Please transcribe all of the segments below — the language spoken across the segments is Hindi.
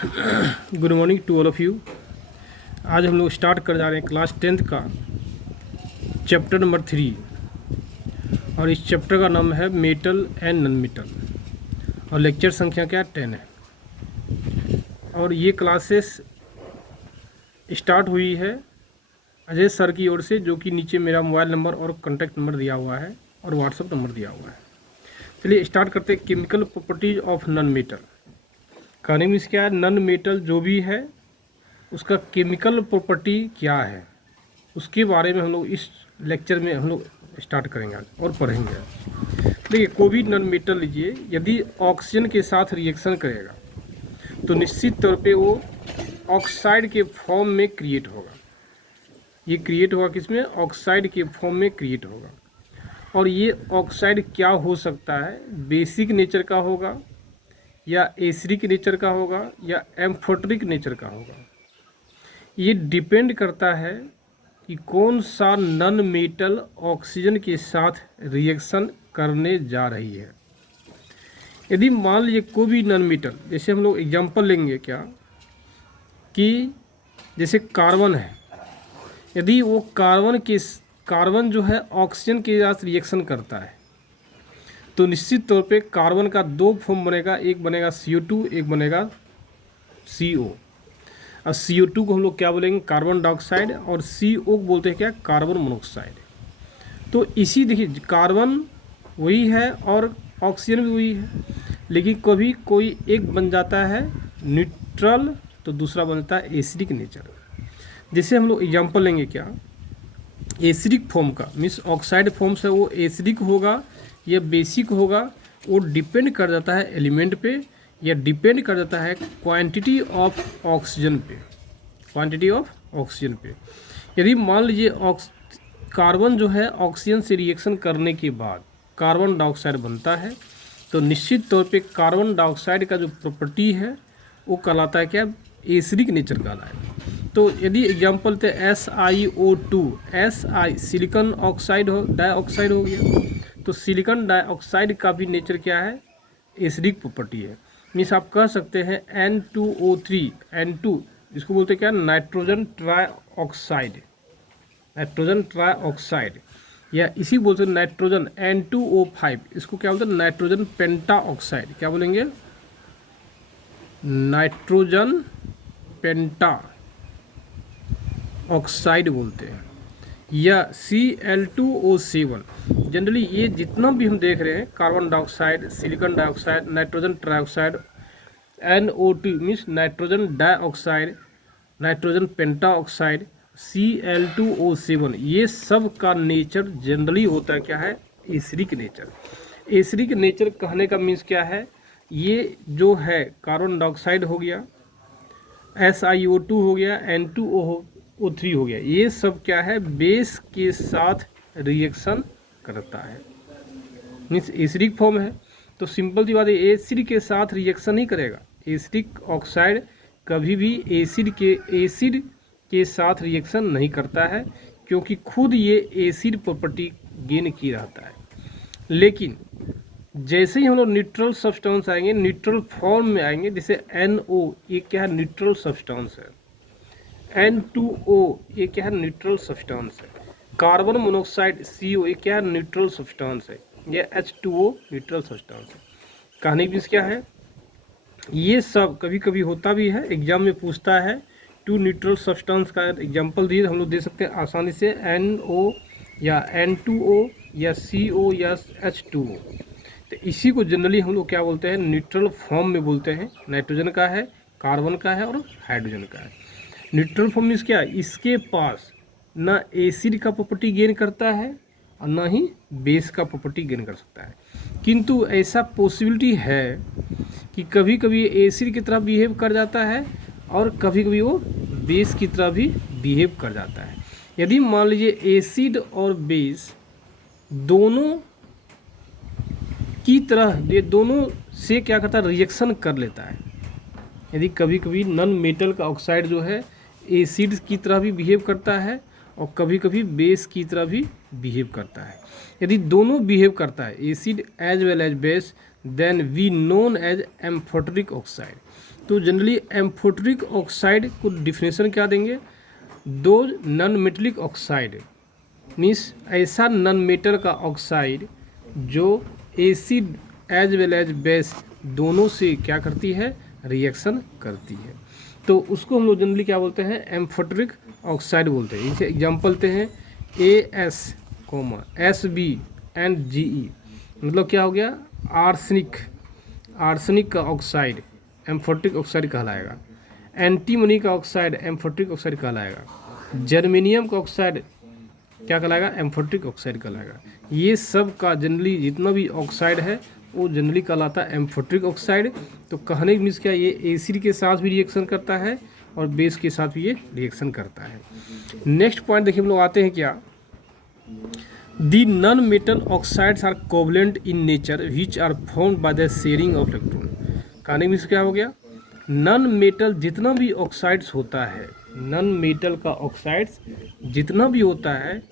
Good morning to all of you. आज हम लोग स्टार्ट कर जा रहे हैं क्लास 10th का चैप्टर नंबर 3 और इस चैप्टर का नाम है मेटल एंड नॉन मेटल और लेक्चर संख्या क्या 10 है। और ये क्लासेस स्टार्ट हुई है अजय सर की ओर से, जो कि नीचे मेरा मोबाइल नंबर और कॉन्टैक्ट नंबर दिया हुआ है और व्हाट्सअप नंबर दिया हुआ है। चलिए स्टार्ट करते हैं। Chemical properties of non metal. कहने में क्या है, नॉन मेटल जो भी है उसका केमिकल प्रॉपर्टी क्या है, उसके बारे में हम लोग इस लेक्चर में हम लोग स्टार्ट करेंगे आज और पढ़ेंगे। देखिए, कोई भी नॉन मेटल लीजिए, यदि ऑक्सीजन के साथ रिएक्शन करेगा तो निश्चित तौर पे वो ऑक्साइड के फॉर्म में क्रिएट होगा। ये क्रिएट होगा किसमें? ऑक्साइड के फॉर्म में क्रिएट होगा। और ये ऑक्साइड क्या हो सकता है? बेसिक नेचर का होगा या एसिडिक नेचर का होगा या एम्फोटरिक नेचर का होगा। ये डिपेंड करता है कि कौन सा नॉन मेटल ऑक्सीजन के साथ रिएक्शन करने जा रही है। यदि मान लीजिए कोई भी नॉन मेटल, जैसे हम लोग एग्जांपल लेंगे क्या कि जैसे कार्बन है, यदि वो कार्बन जो है ऑक्सीजन के साथ रिएक्शन करता है तो निश्चित तौर पे कार्बन का दो फॉर्म बनेगा, एक बनेगा CO2, एक बनेगा CO। और CO2 को हम लोग क्या बोलेंगे? Carbon dioxide. और CO को बोलते हैं क्या? Carbon monoxide. तो इसी देखिए, कार्बन वही है और ऑक्सीजन भी वही है, लेकिन कभी कोई एक बन जाता है न्यूट्रल तो दूसरा बनता है एसिडिक नेचर। जैसे हम लोग एग्जाम्पल लेंगे क्या, एसिडिक फॉर्म का मीन्स ऑक्साइड फॉर्म से वो एसिडिक होगा या बेसिक होगा, वो डिपेंड कर जाता है एलिमेंट पे या डिपेंड कर जाता है क्वांटिटी ऑफ ऑक्सीजन पे, क्वांटिटी ऑफ ऑक्सीजन पे। यदि मान लीजिए कार्बन जो है ऑक्सीजन से रिएक्शन करने के बाद कार्बन डाइऑक्साइड बनता है तो निश्चित तौर पे कार्बन डाइऑक्साइड का जो प्रॉपर्टी है वो कहलाता है क्या? एसिडिक नेचर कहलाएगा। तो यदि एग्जाम्पल थे SiO2, Si सिलिकॉन ऑक्साइड हो, डाइऑक्साइड हो गया, तो सिलिकॉन डाइऑक्साइड का भी नेचर क्या है? एसिडिक प्रॉपर्टी है। मीन्स आप कह सकते हैं N2O3, N2 इसको बोलते क्या? Nitrogen trioxide, nitrogen trioxide. या इसी बोलते हैं नाइट्रोजन N2O5, इसको क्या बोलते हैं? Nitrogen pentoxide. क्या बोलेंगे? नाइट्रोजन पेंटा ऑक्साइड बोलते हैं। या Cl2O7। जनरली ये जितना भी हम देख रहे हैं, carbon dioxide, silicon dioxide, nitrogen trioxide, NO2 means nitrogen dioxide, nitrogen pentoxide, Cl2O7, ये सब का नेचर जनरली होता है क्या है? Acidic nature. एसिडिक नेचर कहने का मीन्स क्या है? ये जो है कार्बन डाइऑक्साइड हो गया, SiO2 हो गया, N2O3 हो गया, ये सब क्या है? बेस के साथ रिएक्शन करता है, मीन्स एसिडिक फॉर्म है। तो सिंपल सी बात है, एसिड के साथ रिएक्शन नहीं करेगा। एसिडिक ऑक्साइड कभी भी एसिड के साथ रिएक्शन नहीं करता है, क्योंकि खुद ये एसिड प्रॉपर्टी गेन की रहता है। लेकिन जैसे ही हम लोग न्यूट्रल सब्सटेंस आएंगे, न्यूट्रल फॉर्म में आएंगे, जैसे NO ये क्या है? न्यूट्रल सब्सटेंस है। N2O ये क्या है? न्यूट्रल सब्सटेंस है। कार्बन मोनोऑक्साइड CO ये क्या है? न्यूट्रल सब्सटेंस है। ये H2O न्यूट्रल सब्सटेंस है। कहने की क्या है? ये सब कभी कभी होता भी है, एग्जाम में पूछता है। टू न्यूट्रल सब्सटेंस का एग्जाम्पल दिए हम लोग दे सकते हैं आसानी से, NO या N2O या CO या H2O। तो इसी को जनरली हम लोग क्या बोलते हैं? न्यूट्रल फॉर्म में बोलते हैं। नाइट्रोजन का है, कार्बन का है और हाइड्रोजन का है। न्यूट्रल फॉर्म में क्या? इसके पास ना एसिड का प्रॉपर्टी गेन करता है और ना ही बेस का प्रॉपर्टी गेन कर सकता है। किंतु ऐसा पॉसिबिलिटी है कि कभी कभी एसिड की तरह बिहेव कर जाता है और कभी कभी वो बेस की तरह भी बिहेव कर जाता है। यदि मान लीजिए एसिड और बेस दोनों की तरह, ये दोनों से क्या करता है? रिएक्शन कर लेता है। यदि कभी कभी नॉन मेटल का ऑक्साइड जो है एसिड की तरह भी बिहेव करता है और कभी कभी बेस की तरह भी बिहेव करता है। यदि दोनों बिहेव करता है, acid as well as base, then we known as amphoteric oxide. तो जनरली एम्फोटेरिक ऑक्साइड को डिफिनेशन क्या देंगे, दो नॉन मेटेलिक ऑक्साइड मीन्स ऐसा नॉन मेटल का ऑक्साइड जो acid as well as base दोनों से क्या करती है, रिएक्शन करती है। तो उसको हम लोग जनरली क्या बोलते हैं, एम्फोटेरिक ऑक्साइड बोलते हैं। इसे एग्जाम्पल देते हैं AS, SB एंड GE, मतलब क्या हो गया, आर्सेनिक का ऑक्साइड एम्फोटेरिक ऑक्साइड कहलाएगा, एंटीमनी का ऑक्साइड एम्फोटेरिक ऑक्साइड कहलाएगा, जर्मेनियम का ऑक्साइड क्या कहलाएगा, एम्फोटेरिक ऑक्साइड कहलाएगा। ये सब का जनरली जितना भी ऑक्साइड है वो जनरली कहलाता है एम्फोटेरिक ऑक्साइड। तो कहने की मीन्स क्या, ये एसिड के साथ भी रिएक्शन करता है और बेस के साथ भी ये रिएक्शन करता है। नेक्स्ट पॉइंट देखिए हम लोग आते हैं क्या, the non metal oxides are covalent in nature which are formed by the sharing of electron. कहने मीन्स क्या हो गया, नॉन मेटल जितना भी ऑक्साइड्स होता है, नॉन मेटल का ऑक्साइड्स जितना भी होता है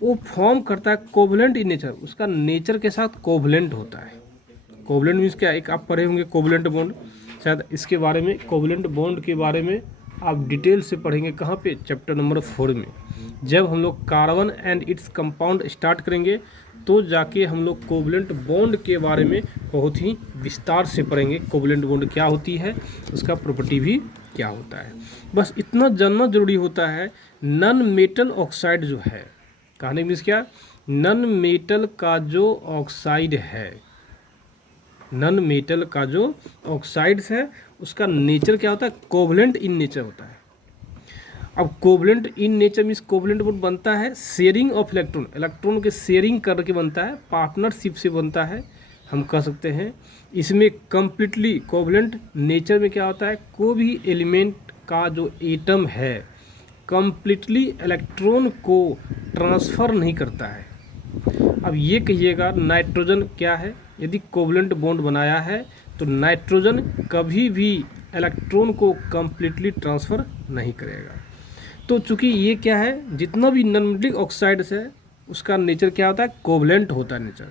वो फॉर्म करता है कोवलेंट इन नेचर, उसका नेचर के साथ कोवलेंट होता है। कोवलेंट मीन्स क्या, एक आप पढ़े होंगे कोवलेंट बॉन्ड, शायद इसके बारे में, कोवलेंट बॉन्ड के बारे में आप डिटेल से पढ़ेंगे कहाँ पे, चैप्टर नंबर 4 में। जब हम लोग carbon and its compound start करेंगे तो जाके हम लोग कोवलेंट बॉन्ड के बारे में बहुत ही विस्तार से पढ़ेंगे, कोवलेंट बॉन्ड क्या होती है, उसका प्रॉपर्टी भी क्या होता है। बस इतना जानना जरूरी होता है। नॉन मेटल ऑक्साइड जो है, कहने मीन्स क्या, नॉन मेटल का जो ऑक्साइड है, नॉन मेटल का जो ऑक्साइड्स है उसका नेचर क्या होता है, कोवलेंट इन नेचर होता है। अब covalent in nature means covalent bond बनता है शेयरिंग ऑफ इलेक्ट्रॉन, इलेक्ट्रॉन के शेयरिंग करके बनता है, पार्टनरशिप से बनता है, हम कह सकते हैं। इसमें कम्प्लीटली कोवलेंट नेचर में क्या होता है, कोई भी एलिमेंट का जो एटम है कम्प्लीटली इलेक्ट्रॉन को ट्रांसफ़र नहीं करता है। अब ये कहिएगा नाइट्रोजन क्या है, यदि कोवलेंट बॉन्ड बनाया है तो नाइट्रोजन कभी भी इलेक्ट्रॉन को कम्प्लीटली ट्रांसफ़र नहीं करेगा। तो चूंकि ये क्या है, जितना भी नॉन मेटेलिक ऑक्साइड्स है उसका नेचर क्या होता है, कोवलेंट होता है nature,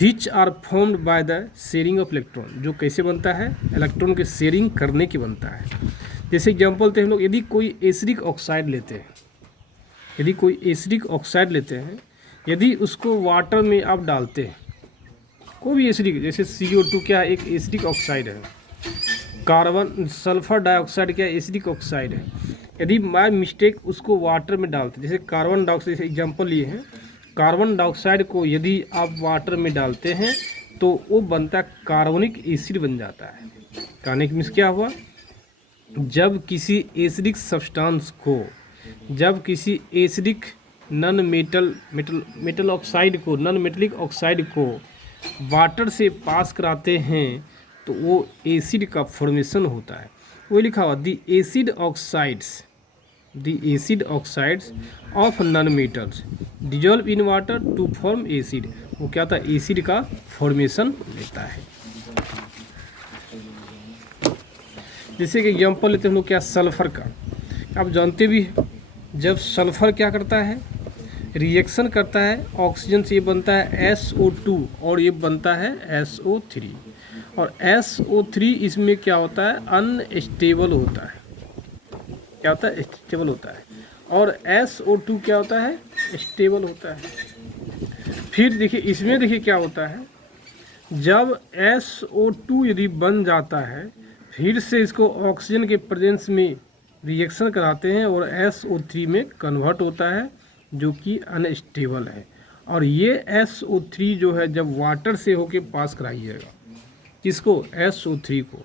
which are formed by the sharing of electron, जो कैसे बनता है, इलेक्ट्रॉन के शेयरिंग करने की बनता है। जैसे एग्जाम्पल थे हम लोग, यदि कोई एसिडिक ऑक्साइड लेते हैं, यदि कोई एसिडिक ऑक्साइड लेते हैं, यदि उसको वाटर में आप डालते हैं, कोई भी एसिडिक, जैसे CO2 क्या एक एसिडिक ऑक्साइड है, कार्बन सल्फर डाइऑक्साइड क्या एसिडिक ऑक्साइड है, यदि बाय मिस्टेक उसको वाटर में डालते हैं, जैसे कार्बन डाइऑक्साइड से एग्जाम्पल लिए हैं, कार्बन डाइऑक्साइड को यदि आप वाटर में डालते हैं तो वो बनता है कार्बोनिक एसिड बन जाता है। कहने की मीन्स क्या हुआ, जब किसी एसिडिक सब्सटेंस को, जब किसी एसिडिक नॉन मेटल ऑक्साइड को, नॉन मेटेलिक ऑक्साइड को वाटर से पास कराते हैं तो वो एसिड का फॉर्मेशन होता है। वो लिखा हुआ the acid oxides of non metals dissolve in water to form acid, वो क्या था, एसिड का फॉर्मेशन लेता है। जैसे कि एग्जांपल लेते हैं हम लोग क्या, सल्फर का, आप जानते भी हैं जब सल्फर क्या करता है, रिएक्शन करता है ऑक्सीजन से, ये बनता है SO2 और ये बनता है SO3, और SO3 इसमें क्या होता है, अनस्टेबल होता है, क्या होता है, स्टेबल होता है, और SO2 क्या होता है, स्टेबल होता है। फिर देखिए इसमें देखिए क्या होता है, जब SO2 यदि बन जाता है फिर से इसको ऑक्सीजन के प्रेजेंस में रिएक्शन कराते हैं और SO3 में कन्वर्ट होता है जो कि अनस्टेबल है। और ये SO3 जो है जब वाटर से होके पास कराइएगा, किसको, SO3 को,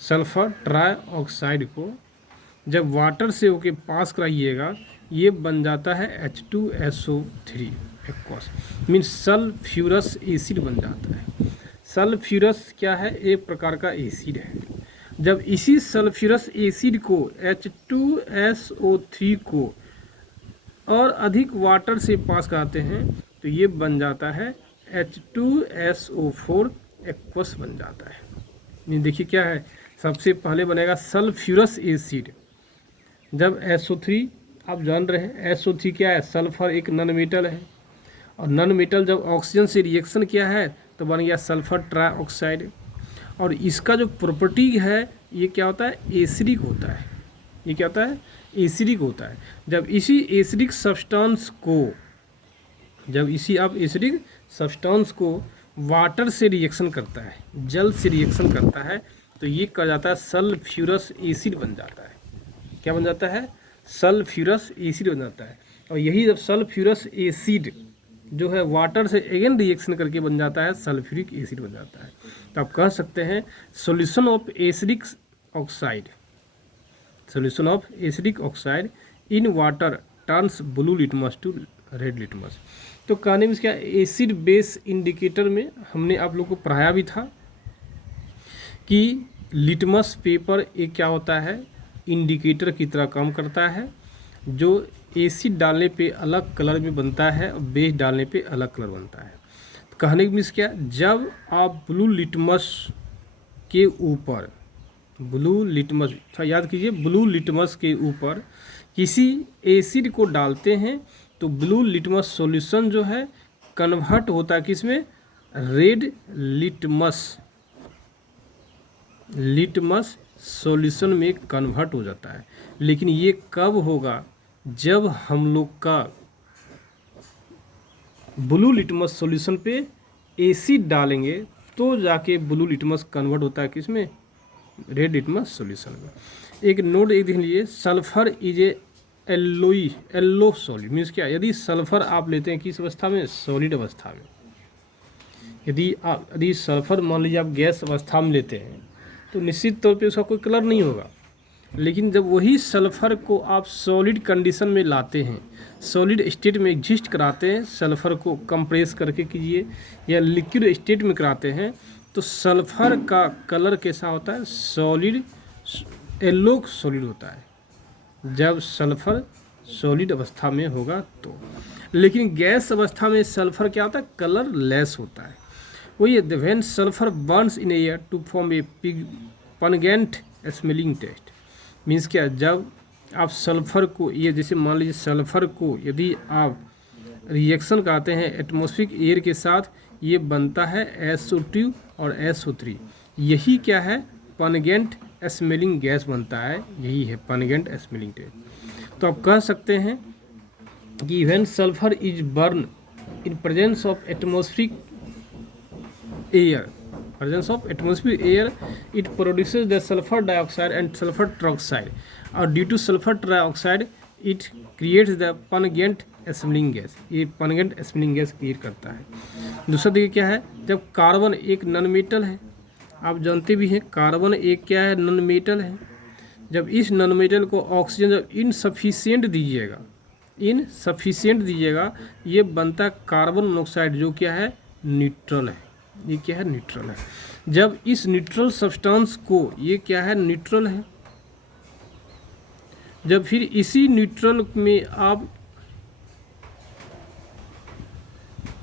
सल्फर ट्राइऑक्साइड को जब वाटर से होके पास कराइएगा ये बन जाता है H2SO3 aqueous, means sulphurous acid बन जाता है। सल्फ्यूरस क्या है, एक प्रकार का एसिड है। जब इसी सल्फ्यूरस एसिड को H2SO3 को और अधिक वाटर से पास कराते हैं तो ये बन जाता है H2SO4 एक्वस बन जाता है। ये देखिए क्या है, सबसे पहले बनेगा सल्फ्यूरस एसिड, जब SO3 आप जान रहे हैं, SO3 क्या है, सल्फर एक नॉन मेटल है, और नॉन मेटल जब ऑक्सीजन से रिएक्शन किया है तो बन गया सल्फर ट्राइऑक्साइड। और इसका जो प्रॉपर्टी है ये क्या होता है, एसिडिक होता है। ये क्या होता है, एसिडिक होता है। जब इसी एसिडिक सब्सटेंस को वाटर से रिएक्शन करता है, जल से रिएक्शन करता है, तो ये कहा जाता है सल्फ्यूरस एसिड बन जाता है। क्या बन जाता है, सल्फ्यूरस एसिड बन जाता है। और यही जब सल्फ्यूरस एसिड जो है वाटर से अगेन रिएक्शन करके बन जाता है सल्फ्यूरिक एसिड बन जाता है। तो आप कह सकते हैं solution of acidic oxide in water turns blue litmus to red litmus. तो कहने में क्या, एसिड बेस इंडिकेटर में हमने आप लोग को पढ़ाया भी था कि लिटमस पेपर एक क्या होता है, इंडिकेटर की तरह काम करता है, जो एसिड डालने पे अलग कलर में बनता है और बेस डालने पे अलग कलर बनता है। तो कहने की मीन्स क्या, जब आप ब्लू लिटमस याद कीजिए, ब्लू लिटमस के ऊपर किसी एसिड को डालते हैं तो ब्लू लिटमस सॉल्यूशन जो है कन्वर्ट होता है किसमें, रेड लिटमस सॉल्यूशन में कन्वर्ट हो जाता है। लेकिन ये कब होगा, जब हम लोग का ब्लू लिटमस सॉल्यूशन पे एसिड डालेंगे तो जाके ब्लू लिटमस कन्वर्ट होता है किसमें, रेड लिटमस सॉल्यूशन में। एक नोट एक देख लीजिए, sulphur is a yellow solid. Means क्या, यदि सल्फर आप लेते हैं किस अवस्था में, सॉलिड अवस्था में। यदि सल्फर मान लीजिए आप गैस अवस्था में लेते हैं तो निश्चित तौर पे उसका कोई कलर नहीं होगा। लेकिन जब वही सल्फर को आप सॉलिड कंडीशन में लाते हैं, सॉलिड स्टेट में एग्जिस्ट कराते हैं, सल्फर को कंप्रेस करके कीजिए या लिक्विड स्टेट में कराते हैं, तो सल्फर का कलर कैसा होता है, सॉलिड येलो सॉलिड होता है जब सल्फर सॉलिड अवस्था में होगा तो। लेकिन गैस अवस्था में सल्फर क्या होता है, कलर लेस होता है। वही when sulphur burns in air to form a pungent smelling test. Means क्या, जब आप सल्फर को, ये जैसे मान लीजिए सल्फर को यदि आप रिएक्शन कराते हैं एटमॉस्फेरिक एयर के साथ, ये बनता है SO2 और SO3। यही क्या है, पनगेंट स्मेलिंग गैस बनता है, यही है पनगेंट स्मेलिंग टेस्ट। तो आप कह सकते हैं कि when sulphur is burn in presence of atmospheric air, it produces the sulfur dioxide and sulfur trioxide, और due to sulfur trioxide it creates the pungent smelling gas। ये pungent smelling gas क्रिएट करता है। दूसरा देखिए क्या है, जब कार्बन एक नॉन मेटल है, आप जानते भी हैं कार्बन एक क्या है, नॉन मेटल है। जब इस नॉन मेटल को ऑक्सीजन जब इनसफिशिएंट दीजिएगा, ये बनता कार्बन मोनोऑक्साइड, जो क्या है, न्यूट्रल है। ये क्या है, न्यूट्रल है। जब इस न्यूट्रल सब्सटेंस को, ये क्या है, न्यूट्रल है, जब फिर इसी न्यूट्रल में आप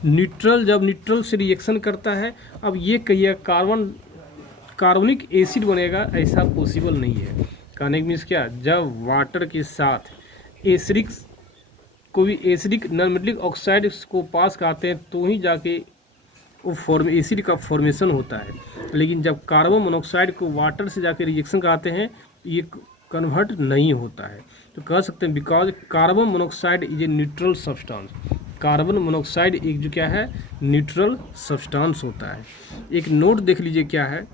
जब न्यूट्रल से रिएक्शन करता है, अब ये कहिए कार्बनिक एसिड बनेगा, ऐसा पॉसिबल नहीं है। कहने मीन्स क्या, जब वाटर के साथ एसिडिक नॉन मेटालिक ऑक्साइड को पास कराते हैं तो ही जाके वो एसिड का फॉर्मेशन होता है। लेकिन जब कार्बन मोनोऑक्साइड को वाटर से जाके रिएक्शन कराते हैं, ये कन्वर्ट नहीं होता है। तो कह सकते हैं because carbon monoxide is a neutral substance. Carbon monoxide एक जो क्या है, न्यूट्रल सब्सटेंस होता है। एक नोट देख लीजिए क्या है,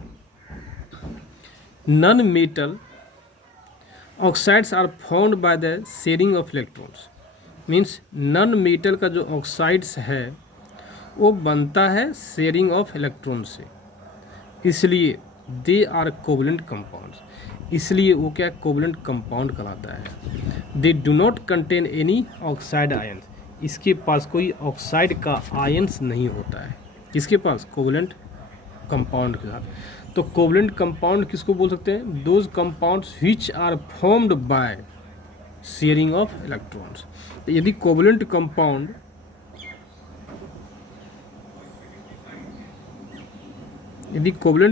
non metal oxides are found by the sharing of electrons. Means non metal का जो ऑक्साइड्स है वो बनता है शेयरिंग ऑफ इलेक्ट्रॉन से, इसलिए दे आर कोवलेंट कंपाउंड्स। इसलिए वो क्या, कोवलेंट कंपाउंड कहलाता है। They do not contain any oxide ions. इसके पास कोई ऑक्साइड का आयंस नहीं होता है, इसके पास कोवलेंट कंपाउंड के साथ। तो कोवलेंट कंपाउंड किसको बोल सकते हैं, those compounds which are formed by sharing of electrons. तो यदि कोवलेंट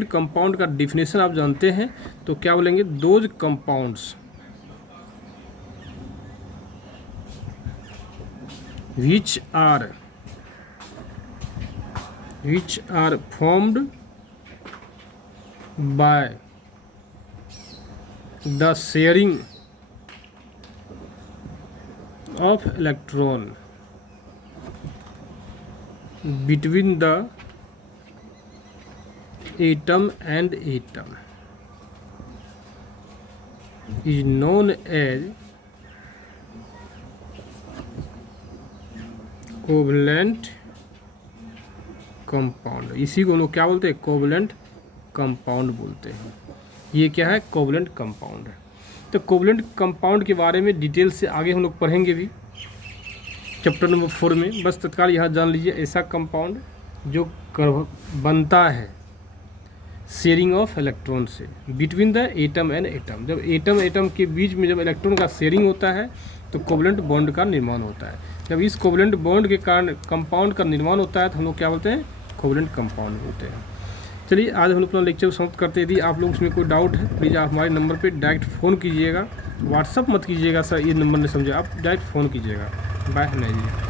कंपाउंड का डिफिनेशन आप जानते हैं तो क्या बोलेंगे, those compounds which are which are formed by the sharing of electron between the atom and atom is known as covalent compound. इसी को हम लोग क्या बोलते हैं? कोवलेंट कंपाउंड बोलते हैं। ये क्या है? कोवलेंट कंपाउंड है। तो कोवलेंट कंपाउंड के बारे में डिटेल से आगे हम लोग पढ़ेंगे भी चैप्टर नंबर 4 में। बस तत्काल यहाँ जान लीजिए, ऐसा कंपाउंड जो बनता है शेयरिंग ऑफ इलेक्ट्रॉन से between the atom and atom. जब एटम एटम के बीच में जब इलेक्ट्रॉन का शेयरिंग होता है तो कोवलेंट बॉन्ड का निर्माण होता है। जब इस कोवलेंट बॉन्ड के कारण कंपाउंड का निर्माण होता है तो हम लोग क्या बोलते हैं? कोवलेंट कंपाउंड बोलते हैं। चलिए आज हम लोग अपना लेक्चर समाप्त करते हैं। यदि आप लोग उसमें कोई डाउट है प्लीज़ आप हमारे नंबर पे डायरेक्ट फ़ोन कीजिएगा, व्हाट्सअप मत कीजिएगा सर ये नंबर नहीं समझे, आप डायरेक्ट फ़ोन कीजिएगा। बाय। नहीं।